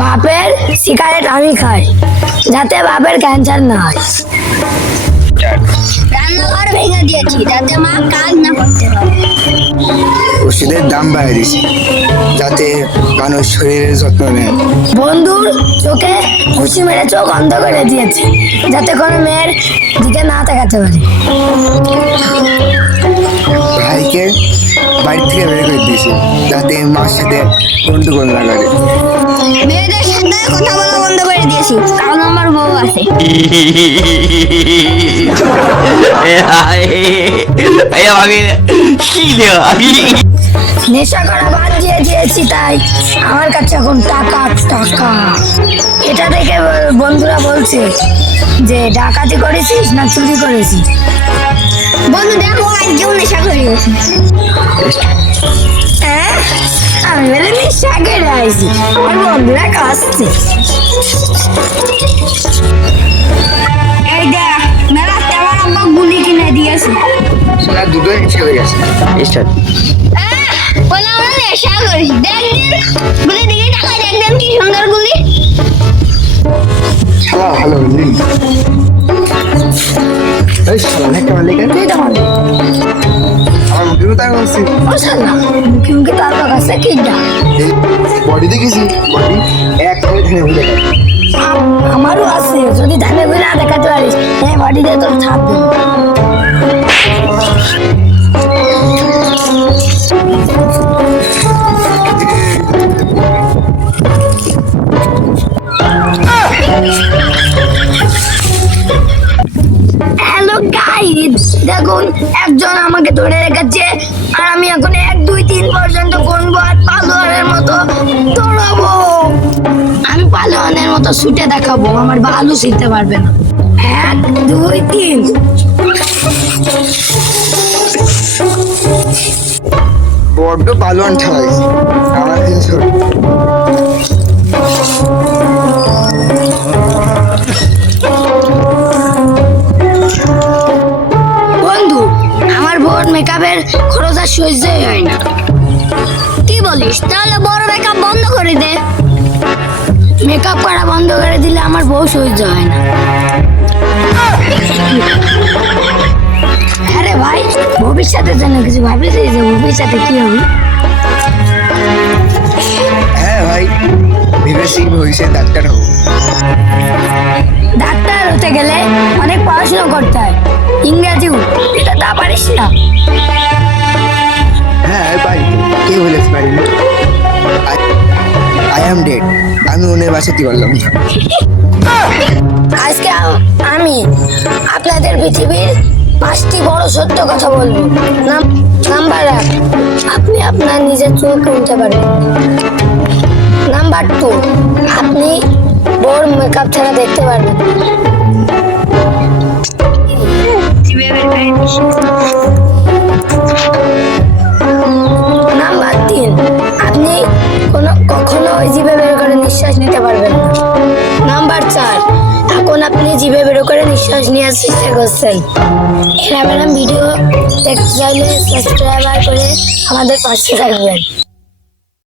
বাপের সিগারেট আমি খাই যাতে বাপের ক্যান্সার না হয়। রান্নাঘর ভেঙে দিয়েছি যাতে মা কাজ না করতে পারে। ওষুধের দাম বাড়িয়ে দিয়েছি যাতে মানুষ শরীরের যত্ন নেয়। বন্ধুর চোখে খুশি মেরে চোখ অন্ধ করে দিয়েছে যাতে কোনো মেয়ের দিকে না তাকাতে পারে। ভাইকে বাড়ি থেকে বের করে দিয়েছি যাতে মার সাথে গন্ডগোল না করে। মেয়েদের সাথে কথা বলা বন্ধ করে দিয়েছি, কারণ আমার বউ আছে। নেশা করা বাদ দিয়ে দিয়েছি তাই আমার কাছে এখন টাকা টাকা। এটা দেখে বন্ধুরা বলছে যে, ডাকাতি করেছিস না চুরি করেছিস? বন্ধু, দেখো আর নেশা করে বলে নেশা করে আইছি আমার বন্ধুরা কাঁদছে এই দেখ মেলাতে আমার গুলি কিনে দিয়েছে। সোনা দুটোই ছেড়ে গেছে। স্টার্ট বলে আমরা নেশা করি দেখদিন গুলি দিকে টাকা দেখবেন কি সুন্দর গুলি। ভালো বুঝলি এই শালা না কেমন লেগে তুই বলছি মুখে তার কাছে এই বডি দেখেছি বডি এক ঠেনে ভুলে আমারও আছে যদি ধানে গুলি না দেখাতে পারিস। হ্যাঁ বাড়িতে তোর ছাপ হ্যালো গাইড দেখুন, একজন আমাকে ধরে রেখেছে, আর আমি এখন এক, দুই, তিন পর্যন্ত গুনবো আর পালোয়ানের মতো দৌড়াবো। আমি পালোয়ানের মতো ছুটে দেখাবো, আমার বালু শিখতে পারবে না। এক, দুই, তিন। বড্ড পালোয়ান ঠাই আমার দিন আর সহ্যই হয় না কি বলিস? তাহলে বড় মেকআপ বন্ধ করে দে। মেকআপ করা বন্ধ করে দিলে আমার বউ সহ্য হয় না। আরে ভাই ভবিষ্যতের জন্য কিছু ভাবিস যে ভবিষ্যতে কি হবে? হ্যাঁ ভাই ভেবেছি ভবিষ্যৎ ডাক্তার হব ডাক্তার হতে গেলে অনেক পড়াশোনা করতে হয়। ইংরেজিও এটা তা পারিস না। বাসাতে পারলাম আজকে আমি আপনাদের পৃথিবীর পাঁচটি বড় সত্য কথা বলব। নাম নাম্বার এক, আপনি আপনার নিজের চুল কিনতে পারবেন নাম্বার টু, আপনি বোর মেকআপ ছাড়া দেখতে পারবেন নাম্বার তিন, আপনি কোনো কখনো ওই করে নিঃশ্বাস নিতে পারবেন নাম্বার চার, এখন আপনি জিভে বেরো করে নিঃশ্বাস নেওয়ার চেষ্টা করছেন এরা ম্যাডাম ভিডিও দেখতে চাইলে সাবস্ক্রাইবার করে আমাদের পাশে থাকবেন।